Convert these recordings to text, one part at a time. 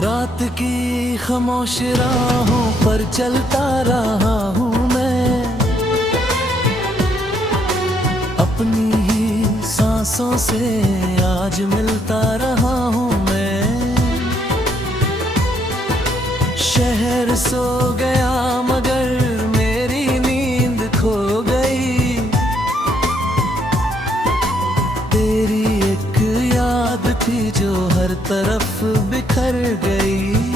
रात की खामोश राहों पर चलता रहा हूँ मैं, अपनी ही सांसों से आज मिलता रहा हूँ मैं। शहर सो गया मगर मेरी नींद खो गई, तेरी एक याद थी जो हर तरफ बिखर गई।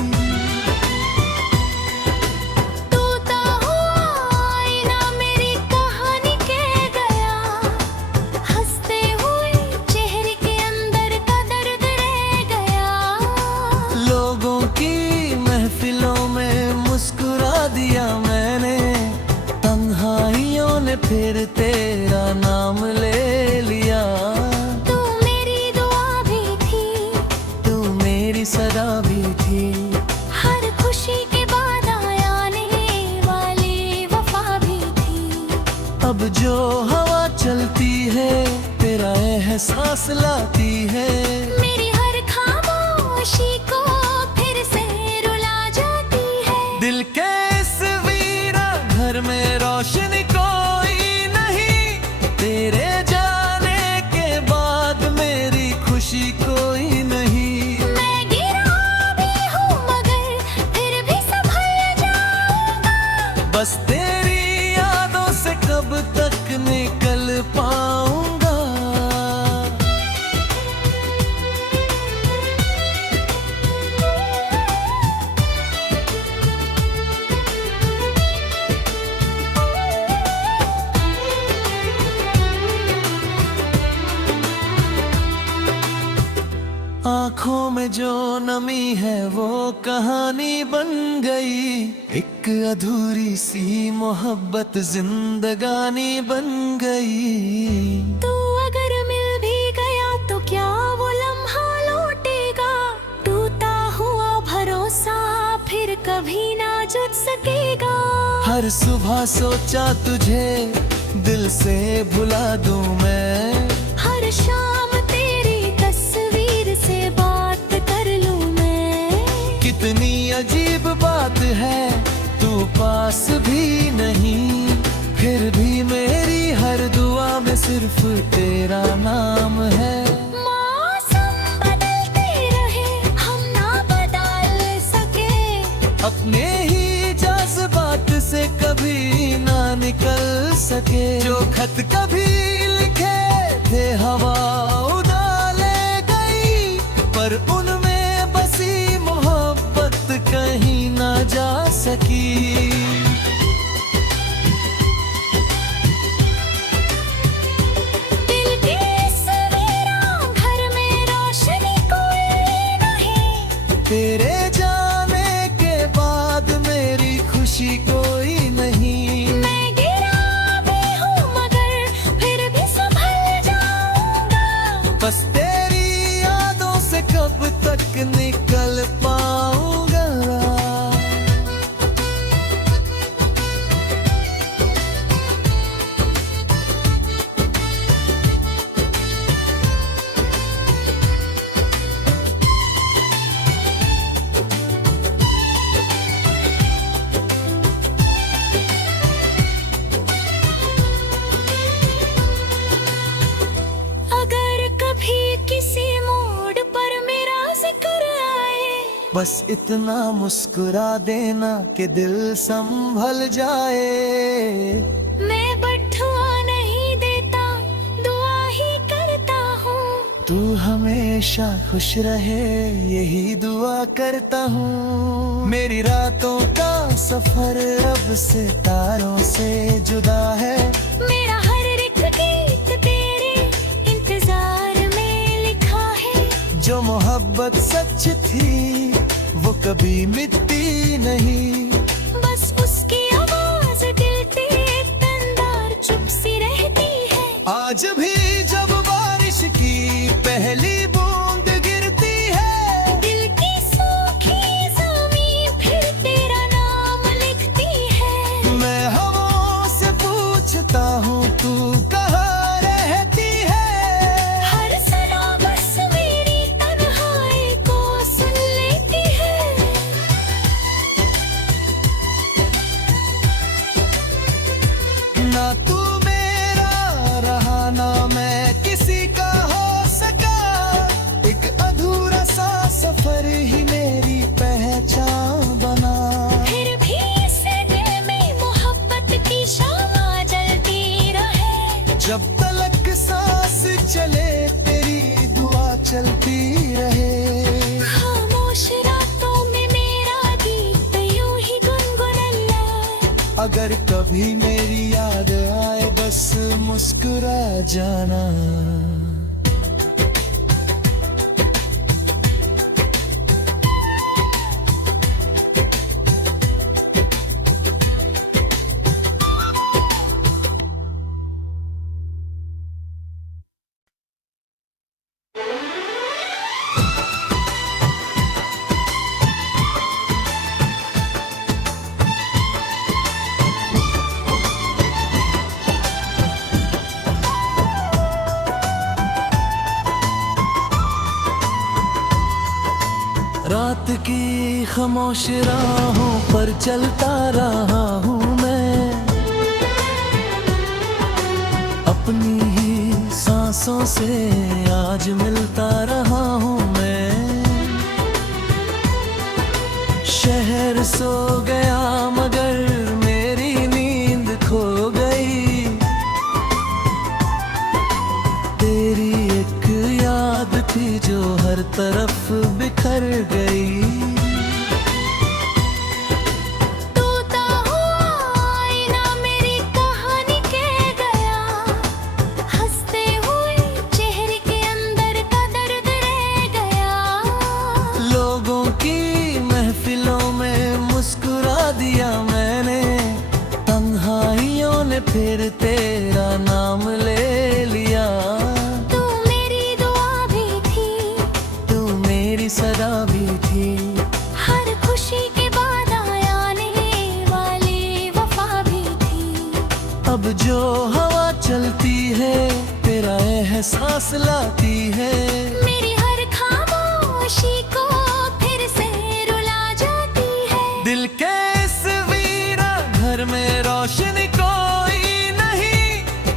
फिर तेरा नाम ले लिया, तू मेरी दुआ भी थी, तू मेरी सदा भी थी। हर खुशी के बाद आने वाली वफा भी थी। अब जो हवा चलती है तेरा एहसास लाती है, मेरी हर खामोशी को फिर से रुला जाती है। दिल के इस वीरा घर में रोशनी तेरे जाने के बाद मेरी खुशी कोई नहीं। मैं गिरा भी हूँ मगर फिर भी संभल जाऊंगा, बस तेरी यादों से कब तक निकल पाऊंगा। आँखों में जो नमी है वो कहानी बन गई, एक अधूरी सी मोहब्बत जिंदगानी बन गई। तू अगर मिल भी गया तो क्या वो लम्हा लौटेगा, टूटा हुआ भरोसा फिर कभी ना जुड़ सकेगा। हर सुबह सोचा तुझे दिल से भुला दूं मैं, हर शाम से बात कर लूं मैं। कितनी अजीब बात है तू पास भी नहीं, फिर भी मेरी हर दुआ में सिर्फ तेरा नाम है। मौसम बदलते रहे हम ना बदल सके, अपने ही जज्बात से कभी ना निकल सके। जो खत कभी लिखे थे हवा पर उनमें बसी मोहब्बत कहीं ना जा सकी। दिल के इस वीरान घर में रोशनी कोई नहीं, तेरे जाने के बाद मेरी खुशी कोई नहीं। मैं गिरा भी हूँ मगर फिर भी संभल जाऊंगा, बस कब तक निकल पाऊंगा। अगर कभी किसी बस इतना मुस्कुरा देना कि दिल संभल जाए। मैं बट्ठुआ नहीं देता, दुआ ही करता हूँ, तू हमेशा खुश रहे यही दुआ करता हूँ। मेरी रातों का सफर अब सितारों से जुदा है, मेरा हर एक गीत तेरे इंतजार में लिखा है। जो मोहब्बत सच थी वो कभी मिटती नहीं, बस उसकी आवाज दिल पे तंदार चुप सी रहती है। आज भी जब बारिश की पहली बूंद गिरती है, दिल की सूखी ज़मीं फिर तेरा नाम लिखती है। मैं हवाओं से पूछता हूँ तू कहाँ रहती है, हर सदा बस मेरी तन्हाई को सुन लेती है। चलती रहे। खामोश रातों में मेरा गीत यूं ही गुनगुनाना। अगर कभी मेरी याद आए बस मुस्कुरा जाना। रात की खामोश राहों पर चलता रहा हूँ मैं, अपनी ही सांसों से आज मिलता रहा हूँ मैं। शहर सो गया मगर मेरी नींद खो गई। तेरी एक याद थी जो हर तरफ बिखर गई। टूटा हुआ आईना मेरी कहानी कह गया। हंसते हुए चेहरे के अंदर का दर्द रह गया। लोगों की महफिलों में मुस्कुरा दिया मैंने, तन्हाइयों ने फिर तेरा नाम ले लिया। तू मेरी दुआ भी थी, तू मेरी सदा भी थी। हर खुशी के बाद आने वाली वफा भी थी। अब जो हवा चलती है तेरा एहसास लाती है। मेरी हर खामोशी को फिर से रुला जाती है। दिल के इस वीरा घर में रोशनी कोई नहीं,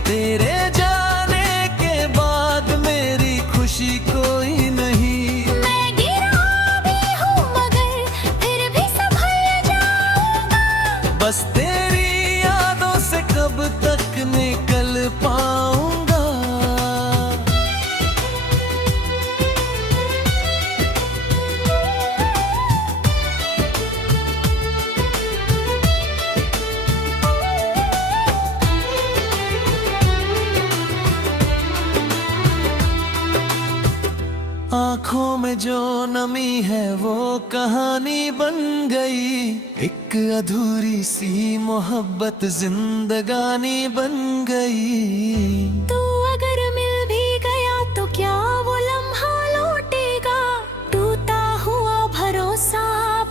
तेरे जाने के बाद मेरी खुशी कोई नहीं। मैं गिरा भी हूँ मगर फिर भी संभल जाऊंगा। बस तेरी यादों से कब तक निकल पाऊंगा। आँखों में जो नमी है वो कहानी बन गई। एक अधूरी सी मोहब्बत जिंदगानी बन गई। तू अगर मिल भी गया तो क्या वो लम्हा लौटेगा। टूटा हुआ भरोसा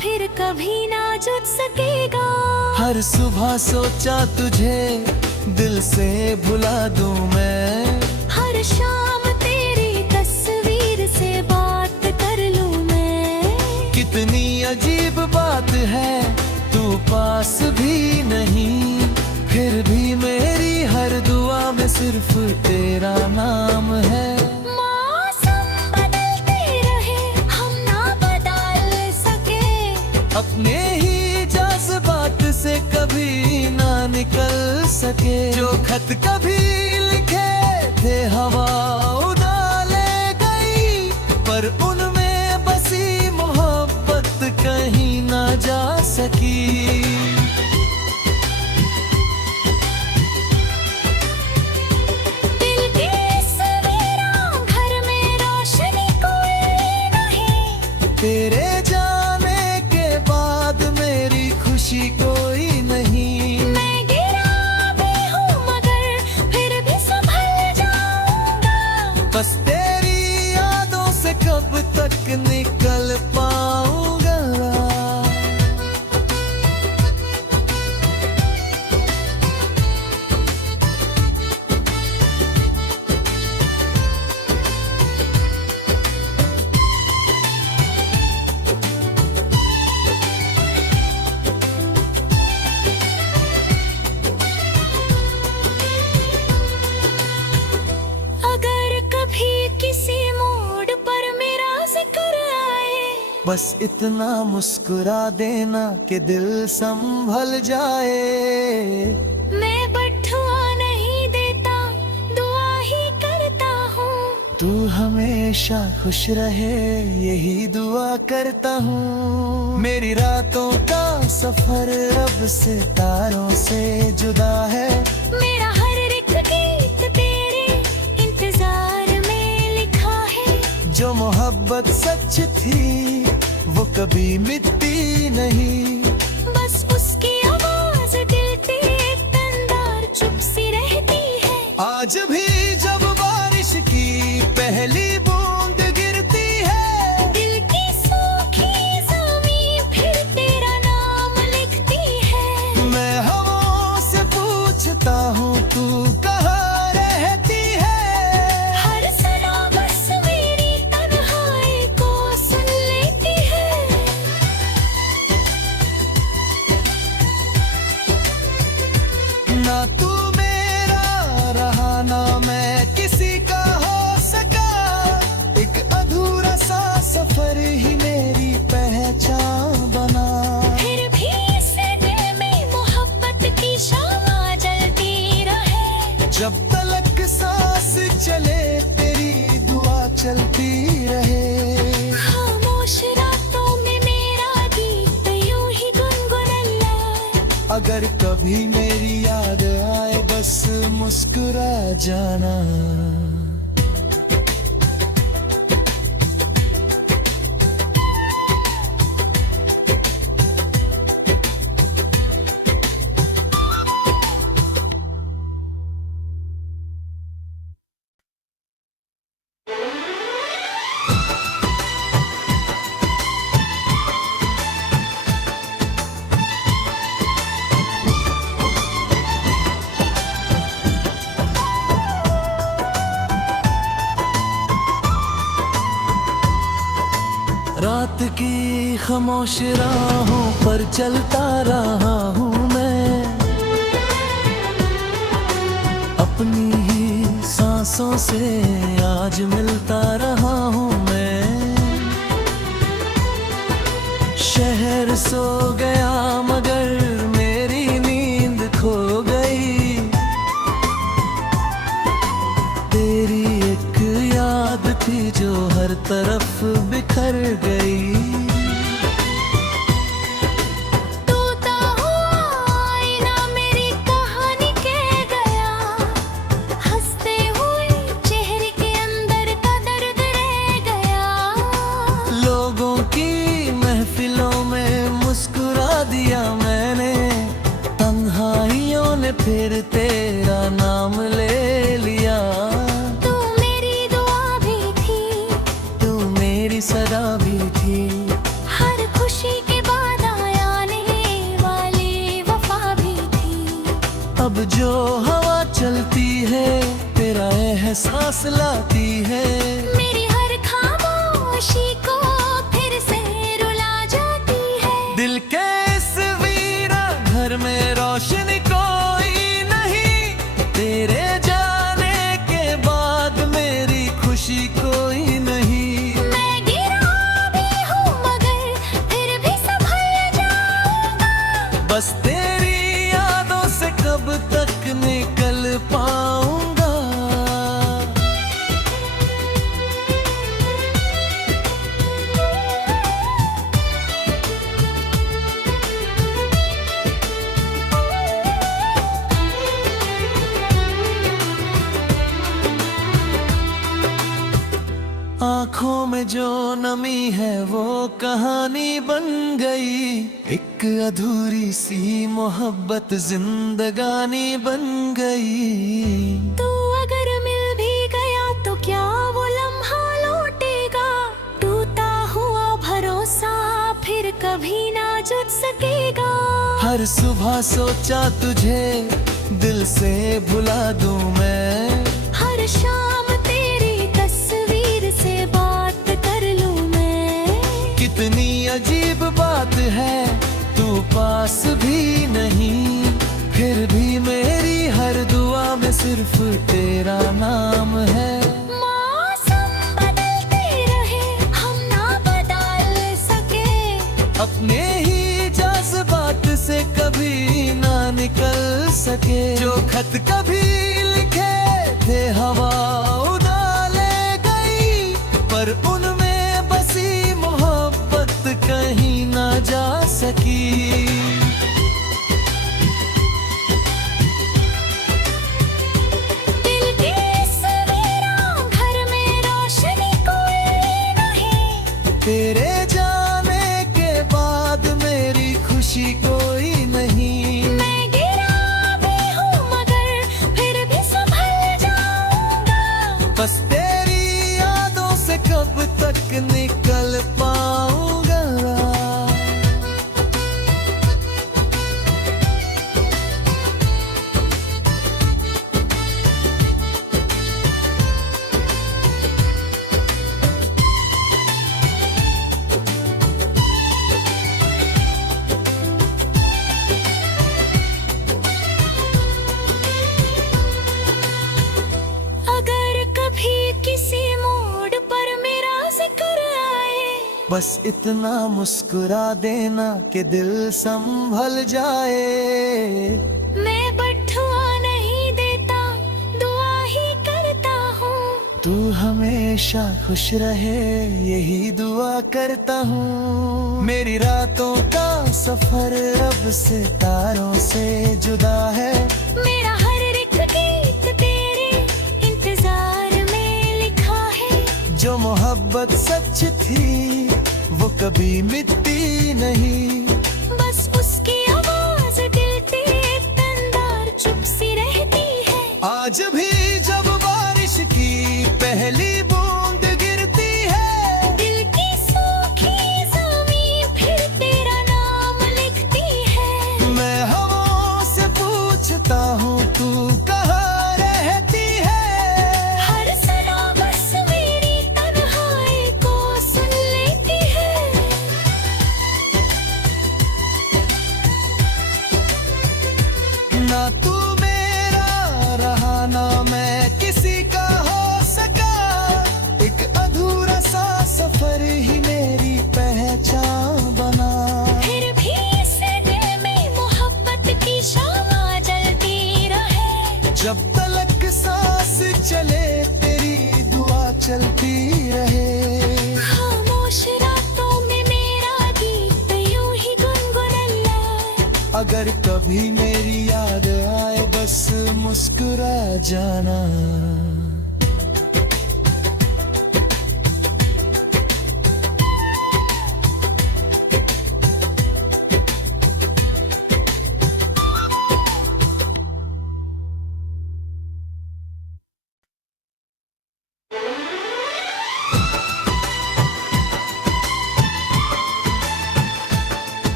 फिर कभी ना जुड़ सकेगा। हर सुबह सोचा तुझे दिल से भुला दूं मैं। हर शाम तेरी तस्वीर से बात कर लूं मैं। कितनी अजीब बात है तू पास भी नहीं, फिर भी मेरी हर दुआ में सिर्फ तेरा नाम है। मौसम बदलते रहे हम ना बदल सके। अपने ही जज्बात से कभी ना निकल सके। जो खत कभी लिखे थे हवा उड़ा ले गई, पर उनमें बसी मोहब्बत कहीं ना जा सकी। दिल के इस वीरान घर में रोशनी कोई नहीं। तेरे जाने के बाद मेरी खुशी कोई नहीं। मैं गिरा भी हूँ मगर फिर भी संभल जाऊंगा। बस तेरी यादों से कब तक निकल पाऊंगा। अगर कभी किसी मोड़ पर मेरा जिक्र आए, बस इतना मुस्कुरा देना कि दिल संभल जाए। मैं बटुआ नहीं देता दुआ ही करता हूँ तू हमेशा खुश रहे यही दुआ करता हूँ। मेरी रातों का सफर अब सितारों से जुदा है। मेरा हर एक गीत तेरे इंतजार में लिखा है। जो मोहब्बत सच थी वो कभी मिटती नहीं। बस उसकी आवाज दिल पे तंदार चुप सी रहती है। आज भी जब बारिश की पहली बूंद गिरती है, दिल की सूखी ज़मीं फिर तेरा नाम लिखती है। मैं हवाओं से पूछता हूँ तू कहाँ रहती है। हर सदा बस मेरी तन्हाई को सुन लेती है। ना तू मेरा रहा ना मैं किसी का हो सका। एक अधूरा सा सफर ही मेरी पहचान बना। फिर भी इस दिल में मोहब्बत की शामा जलती रहे। जब तलक सांस चले तेरी दुआ चलती रहे। खामोश रातों में मेरा गीत यूं ही गुनगुनाना। अगर कभी मेरी याद आए बस मुस्कुरा जाना। रात की खामोश राहों पर चलता रहा हूँ मैं। अपनी ही सांसों से आज मिलता रहा हूँ मैं। शहर सो गया मगर मेरी नींद खो गई। तेरी एक याद थी जो हर तरफ बिखर गई। टूटा हुआ आईना मेरी कहानी कह गया। हंसते हुए चेहरे के अंदर का दर्द रह गया। लोगों की महफिलों में मुस्कुरा दिया मैंने। तन्हाइयों ने फिर तेरा नाम ले लिया। तू मेरी दुआ भी थी, तू मेरी सदा भी थी। हर खुशी के बाद आने वाली वफा भी थी। अब जो हवा चलती है तेरा एहसास लाती है। मेरी हर खामोशी को फिर से रुला जाती है। दिल के इस वीरा घर में रोशनी कोई नहीं। तेरे जाने के बाद मेरी खुशी कोई नहीं। मैं गिरा भी हूँ मगर फिर भी संभल जाऊंगा। बस तेरी यादों से कब तक निकल पाऊंगा। आँखों में जो नमी है वो कहानी बन गई। एक अधूरी सी मोहब्बत जिंदगानी बन गई। तू अगर मिल भी गया तो क्या वो लम्हा लौटेगा। टूटा हुआ भरोसा फिर कभी ना जुड़ सकेगा। हर सुबह सोचा तुझे दिल से भुला दूं मैं। हर शाम तेरी तस्वीर से बात कर लूं मैं। कितनी अजीब बात है तू पास भी नहीं। फिर भी मेरी हर दुआ में सिर्फ तेरा नाम है। मौसम बदलते रहे हम ना बदल सके। अपने ही जज्बात से कभी ना निकल सके। जो खत कभी लिखे थे हवा उड़ा ले गई। पर उनमें बसी मोहब्बत कहीं ना जा सकी। दिल की सवेरा घर में रोशनी कोई नहीं, तेरे जाने के बाद मेरी खुशी कोई नहीं। मैं गिरा भी हूँ मगर फिर भी संभल जाऊंगा। बस तेरी यादों से कब तक निकल पाऊंगा। अगर कभी किसी मोड़ पर मेरा जिक्र आए, बस इतना मुस्कुरा देना कि दिल संभल जाए। मैं बटुआ नहीं देता, दुआ ही करता हूँ। तू हमेशा खुश रहे यही दुआ करता हूँ। मेरी रातों का सफर अब सितारों से जुदा है। मेरा हर एक गीत तेरे इंतजार में लिखा है। जो मोहब्बत सच थी वो कभी मिटती नहीं। बस उसकी आवाज दिल के अंदर चुप सी रहती है। आज भी जब बारिश की पहली बूंद गिरती है, दिल की सूखी ज़मीं फिर तेरा नाम लिखती है। मैं हवाओं से पूछता हूँ तू कहाँ रहती है। हर सदा बस मेरी तन्हाई को सुन लेती है। ना तू मेरा रहा ना मैं किसी का हो सका। एक अधूरा सा सफर ही मेरी पहचान बना। फिर भी इस दिल में मोहब्बत की शामा जलती रहे। जब तलक सांस चले तेरी दुआ चलती रहे। खामोश रातों में मेरा गीत यूं ही गुनगुनाए। अगर कभी मेरी याद आए बस मुस्कुरा जाना।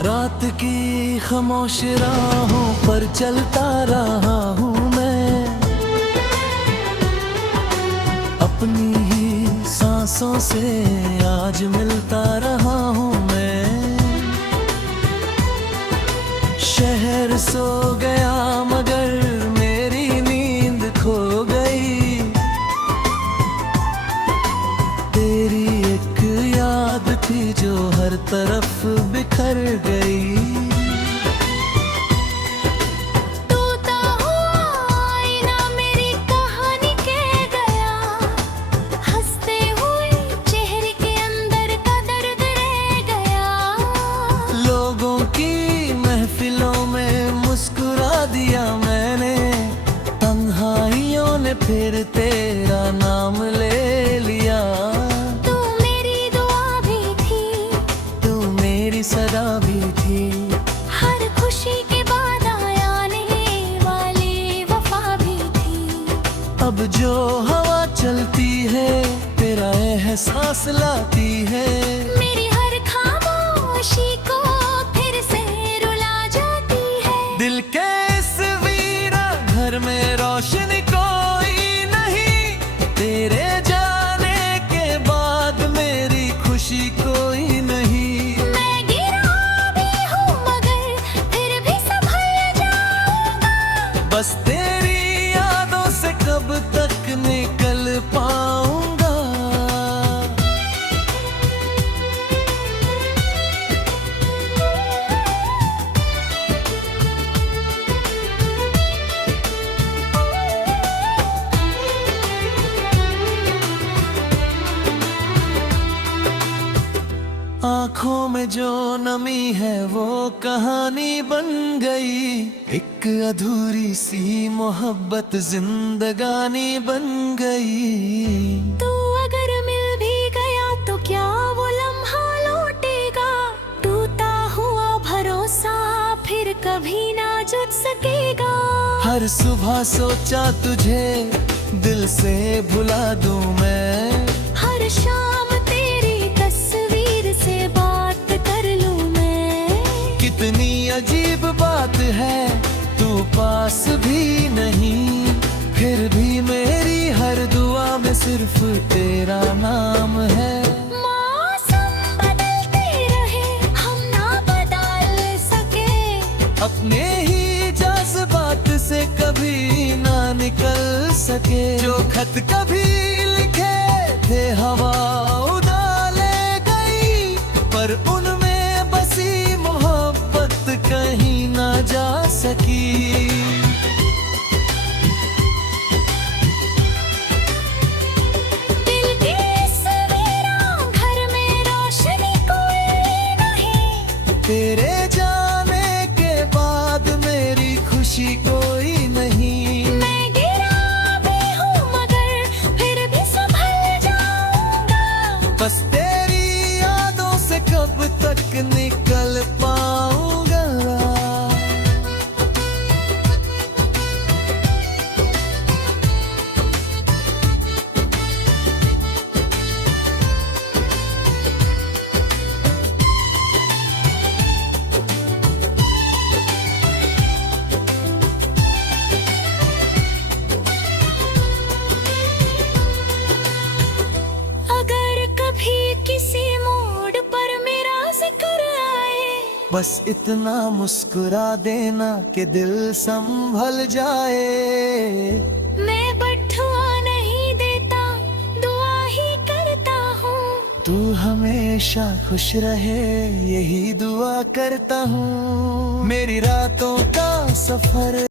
रात की खामोश राहों पर चलता रहा हूँ मैं। अपनी ही सांसों से आज मिलता रहा हूँ मैं। शहर सो गया मगर मेरी नींद खो गई। तेरी एक याद थी जो हर तरफ बिखर गई। टूटा हुआ आईना मेरी कहानी कह गया। हंसते हुए चेहरे के अंदर का दर्द रह गया। लोगों की महफिलों में मुस्कुरा दिया मैंने। तन्हाइयों ने फिर तेरा नाम ले लिया। तू मेरी दुआ भी थी, तू मेरी सदा भी थी। हर खुशी के बाद आने वाली वफा भी थी। अब जो हवा चलती है तेरा एहसास लाती है। मेरी हर खामोशी को फिर से रुला जाती है। दिल के इस वीरा घर में रोशनी कोई नहीं। तेरे जाने के बाद मेरी खुशी कोई नहीं। मैं गिरा भी हूँ मगर फिर भी संभल जाऊंगा। बस तेरी यादों से कब तक निकल पाऊंगा। में जो नमी है वो कहानी बन गई। एक अधूरी सी मोहब्बत जिंदगानी बन गई। तू अगर मिल भी गया तो क्या वो लम्हा लौटेगा? टूटा हुआ भरोसा फिर कभी ना जुट सकेगा। हर सुबह सोचा तुझे दिल से भुला दूं मैं। हर शाम तेरी तस्वीर से बात कर लूं मैं। कितनी अजीब बात है तू पास भी नहीं, फिर भी मेरी हर दुआ में सिर्फ तेरा नाम है। मौसम बदलते रहे हम ना बदल सके। अपने ही जज्बात से कभी ना निकल सके। जो खत कभी लिखे थे हवा उड़ा ले गई, पर उनमें बसी मोहब्बत कहीं ना जा सकी। दिल की सवेरा घर में रोशनी कोई नहीं। तेरे जाने के बाद मेरी खुशी कोई नहीं। मैं गिरा भी हूँ मगर फिर भी संभल जाऊंगा। बस तेरी यादों से कब तक निकल पाऊंगा। अगर कभी किसी मोड़ पर मेरा जिक्र आए, बस इतना मुस्कुरा देना कि दिल संभल जाए। मैं बटुआ नहीं देता दुआ ही करता हूँ। तू हमेशा खुश रहे यही दुआ करता हूँ। मेरी रातों का सफर